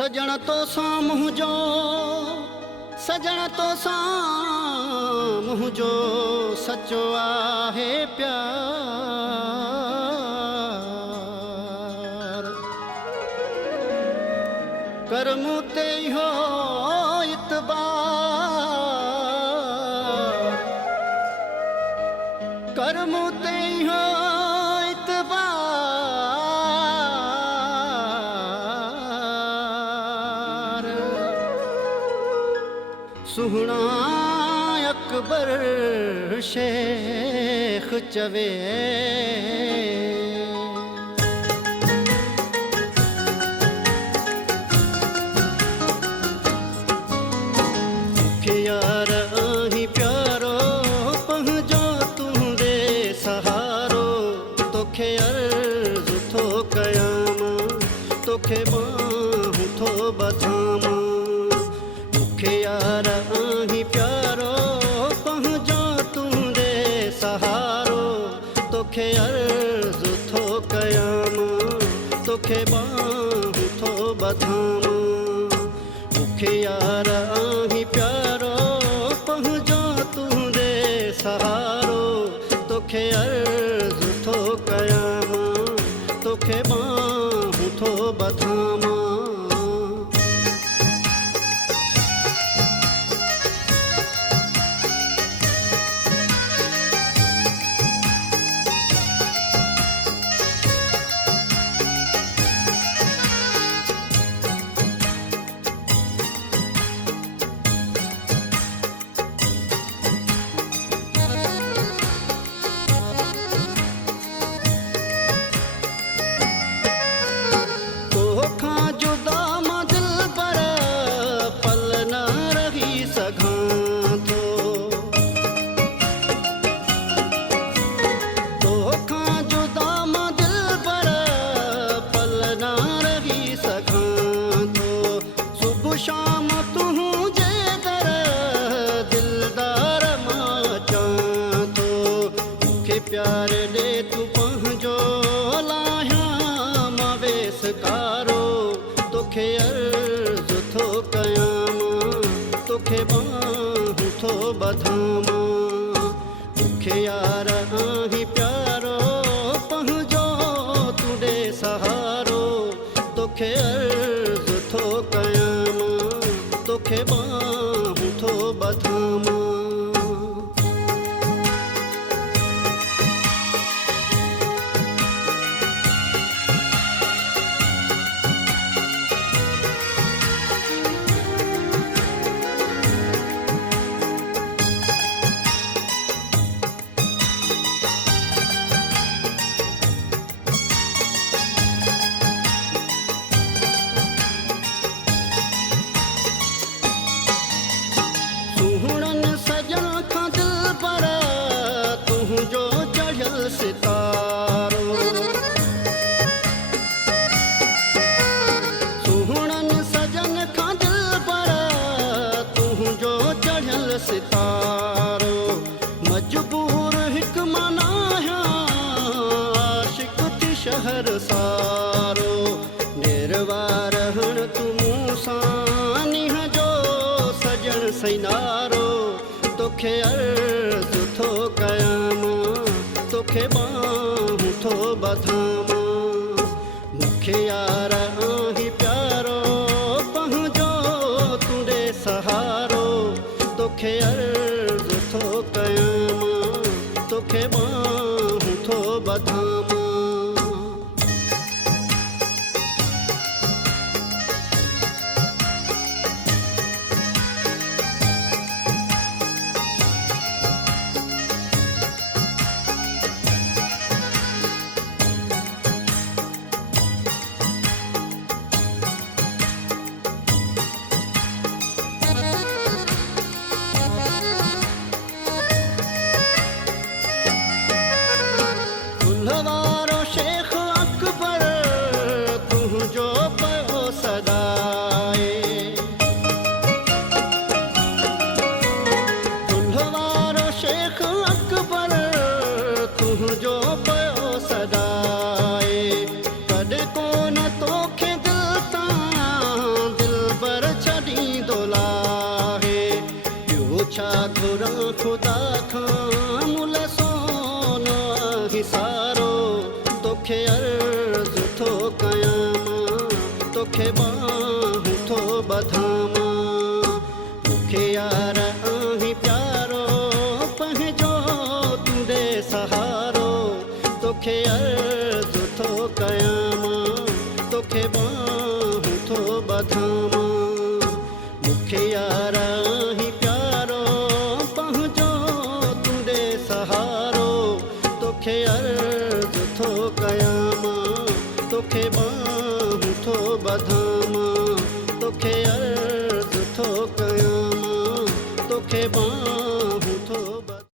सजण तो साम्हूं जो सजण तो साम्हूं जो सचो आहे प्यार करमू ते हो इतबार करमू ते हो इतबार सुहना अकबर शेख चवे यार आही प्यारो पहुंचो तुंदे सहारो तोखे अर्ज थो कयामा तोखे बाहूं थो बधामा मुखे यार आही प्यारो पहुंचो तुंदे सहारो तोखे अर्ज थो कयामा तोखे बाहूं थो बधामा मुखे यार आही प्यारो पहुंचो तुंदे सहारो तोखे अर्ज थो कयामा तोखे बाहूं थो बधामा शाम तुझे दर दिलदार मां चां तो मुखे प्यार दे तू पंहिंजो लाहिया मां वेसकारो तोखे अर्ज थो कयामा तोखे बाहूं थो बधामा मुखे यार आही प्यारो पंहिंजो तुंदे सहारो तोखे अर्ज थो कयामा तोखे बाहूं थो बधामा सजन खां दिल पर तुझो चढ़ियल सितारो सुहणन सजन खां दिल पर तुझो चढ़ियल सितारो मजबूर हिक मनाया आशिक थी शहर सारो नेरवार हण तू मूंसां नीह जो सजन सैनारो तोखे अर्ज थो कयामा तोखे बाहूं थो बधामा मुखे यार आही प्यारो पंहिंजो तुंदे सहारो तोखे अर्ज थो कयामा तोखे बाहूं थो बधामा तोखे बाहूं थो बधामां मूंखे यार आहीं प्यारो पंहिंजो तुंहिंजे सहारो तोखे अर्ज़ु थो कयां मां तोखे बाहूं थो बधामां मूंखे यार आहीं प्यारो पंहिंजो तुंहिंजे सहारो तोखे अर्ज़ु थो कयां मां तोखे